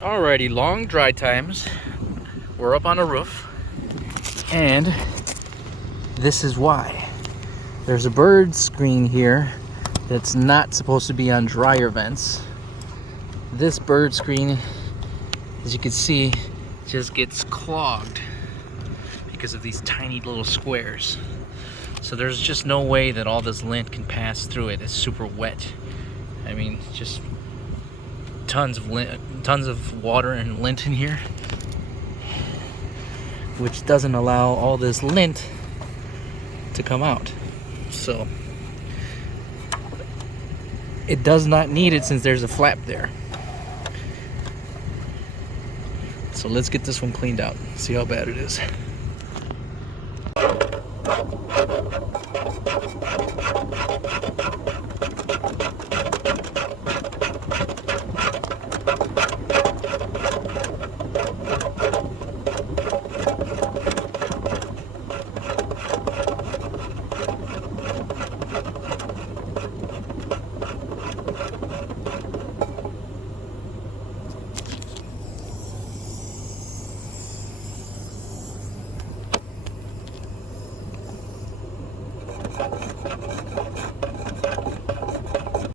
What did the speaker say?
Alrighty, long dry times. We're up on a roof, and this is why. There's a bird screen here that's not supposed to be on dryer vents. This bird screen, as you can see, just gets clogged because of these tiny little squares. So there's just no way that all this lint can pass through it. It's super wet. I mean, just tons of water and lint in here, which doesn't allow all this lint to come out. So it does not need it since there's a flap there. So let's get this one cleaned out, see how bad it is.